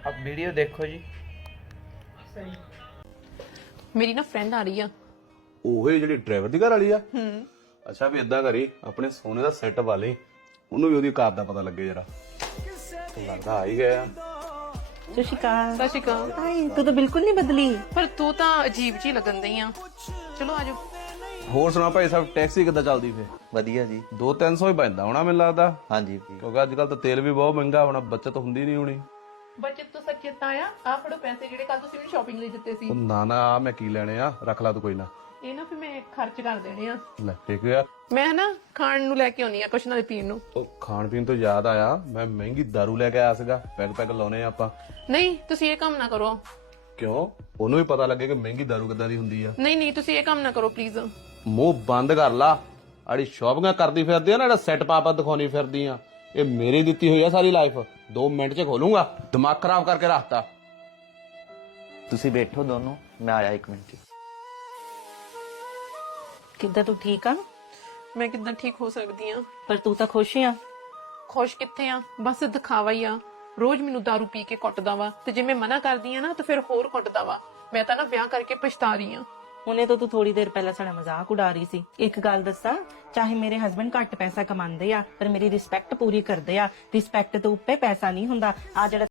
आप वीडियो देखो जी। ਮੇਰੀ ਨਾ ਫਰੈਂਡ ਆ ਰਹੀ ਆ। ਉਹੀ ਜਿਹੜੀ ਡਰਾਈਵਰ ਦੀ ਘਰ ਵਾਲੀ ਆ। ਅੱਛਾ ਵੀ ਇਦਾਂ ਕਰੀ ਆਪਣੇ ਸੋਨੇ ਦਾ ਸੈੱਟ ਪਾ ਲਈ, ਉਹਨੂੰ ਵੀ ਉਹਦੀ ਕਾਰ ਦਾ ਪਤਾ ਲੱਗੇ ਜਰਾ। ਲੱਗਦਾ ਆ ਹੀ ਗਿਆ। ਸਤਿ ਸ਼੍ਰੀ ਅਕਾਲ। ਸਤਿ ਸ਼੍ਰੀ ਅਕਾਲ। ਹਾਏ ਤੂੰ ਤਾਂ ਬਿਲਕੁਲ ਨਹੀਂ ਬਦਲੀ। ਪਰ ਤੂੰ ਤਾਂ ਅਜੀਬ ਜੀ ਲੱਗਣ ਦਈ ਆ। ਚਲੋ ਆਜੋ। ਹੋਰ ਸੁਣਾ ਭਾਈ ਸਾਹਿਬ, ਟੈਕਸੀ ਕਿੱਦਾਂ ਚੱਲਦੀ ਫੇ? ਵਧੀਆ ਜੀ। 200-300 ਹੀ ਪੈਂਦਾ ਹੋਣਾ ਮੈਨੂੰ ਲੱਗਦਾ, ਹਾਂਜੀ ਕਿਉਂਕਿ ਅੱਜ ਕੱਲ ਤਾਂ ਤੇਲ ਵੀ ਬਹੁਤ ਮਹਿੰਗਾ ਹੋਣਾ, ਬੱਚਤ ਹੁੰਦੀ ਨਹੀਂ ਹੋਣੀ। ਬੱਚਤ ਤੋਂ ਸੱਚੇਤਾ ਆ ਫੜੋ ਪੈਸੇ ਜਿਹੜੇ ਕੱਲ ਤੁਸੀਂ ਮੈਨੂੰ ਸ਼ਾਪਿੰਗ ਲਈ ਦਿੱਤੇ ਸੀ। ਉਹ ਨਾ ਨਾ ਆ ਮੈਂ ਕੀ ਲੈਣੇ ਆ, ਰੱਖ ਲਾ ਤੂੰ ਕੋਈ ਨਾ। ਇਹ ਨਾ ਫਿਰ ਮੈਂ ਖਰਚ ਕਰ ਦੇਣੇ ਆ। ਲੈ ਠੀਕ ਆ। ਮੈਂ ਨਾ ਖਾਣ ਨੂੰ ਲੈ ਕੇ ਆਉਣੀ ਆ ਕੁਛ ਨਾਲੇ ਪੀਣ ਨੂੰ। ਉਹ ਖਾਣ ਪੀਣ ਤੋਂ ਯਾਦ ਆਇਆ, ਮੈਂ ਮਹਿੰਗੀ ਦਾਰੂ ਲੈ ਕੇ ਆਇਆ ਸੀਗਾ, ਪੈਗ ਲਾਉਣੇ ਆ ਆਪਾਂ। ਨਹੀਂ ਤੁਸੀਂ ਇਹ ਕੰਮ ਨਾ ਕਰੋ। ਕਿਉਂ? ਉਹਨੂੰ ਵੀ ਪਤਾ ਲੱਗੇ ਕਿ ਮਹਿੰਗੀ ਦਾਰੂ ਕਿੱਦਾਂ ਦੀ ਹੁੰਦੀ ਆ। ਨਹੀਂ ਤੁਸੀਂ ਇਹ ਕੰਮ ਨਾ ਕਰੋ ਪਲੀਜ਼। ਮੂੰਹ ਬੰਦ ਕਰ ਲਾ। ਆੜੀ ਸ਼ਾਪਿੰਗਾਂ ਕਰਦੀ ਫਿਰਦੀ ਆ ਨਾ, ਜਿਹੜਾ ਸੈੱਟ ਪਾਪਾ ਦਿਖਾਉਣੀ ਫਿਰਦੀ ਆ, ਇਹ ਮੇਰੀ ਦਿੱਤੀ ਹੋਈ ਆ ਸਾਰੀ ਲਾਈਫ। 2 ਮਿੰਟ ਚ ਖੋਲੂੰਗਾ, ਦਿਮਾਗ ਖਰਾਬ ਕਰਕੇ ਰੱਖਤਾ। ਤੁਸੀਂ ਬੈਠੋ ਦੋਨੋਂ, ਮੈਂ ਆਇਆ 1 ਮਿੰਟ। ਕਿੱਦਾਂ ਤੂੰ ਠੀਕ ਆ? ਮੈਂ ਕਿੱਦਾਂ ਠੀਕ ਹੋ ਸਕਦੀ ਆ? ਪਰ ਤੂੰ ਤਾਂ ਖੁਸ਼ ਆ। ਖੁਸ਼ ਕਿੱਥੇ ਆ, ਬਸ ਦਿਖਾਵਾ ਹੀ ਆ। ਰੋਜ਼ ਮੈਨੂੰ ਦਾਰੂ ਪੀ ਕੇ ਕੁੱਟਦਾ ਵਾ, ਤੇ ਜੇ ਮੈਂ ਮਨਾ ਕਰਦੀ ਆ ਨਾ ਤਾਂ ਫਿਰ ਹੋਰ ਕੁੱਟਦਾ ਵਾ। ਮੈਂ ਤਾਂ ਨਾ ਵਿਆਹ ਕਰਕੇ ਪਛਤਾ ਰਹੀ ਆ। ਹੁਣੇ ਤਾਂ ਤੂੰ ਥੋੜੀ ਦੇਰ ਪਹਿਲਾਂ ਸਾਡਾ ਮਜ਼ਾਕ ਉਡਾ ਰਹੀ ਸੀ। ਇੱਕ ਗੱਲ ਦੱਸਾਂ, ਚਾਹੇ ਮੇਰੇ ਹਸਬੰਡ ਘੱਟ ਪੈਸਾ ਕਮਾਉਂਦੇ ਆ ਪਰ ਮੇਰੀ ਰਿਸਪੈਕਟ ਪੂਰੀ ਕਰਦੇ ਆ। ਰਿਸਪੈਕਟ ਤੋਂ ਉੱਪਰ ਪੈਸਾ ਨਹੀਂ ਹੁੰਦਾ। ਆ ਜਿਹੜਾ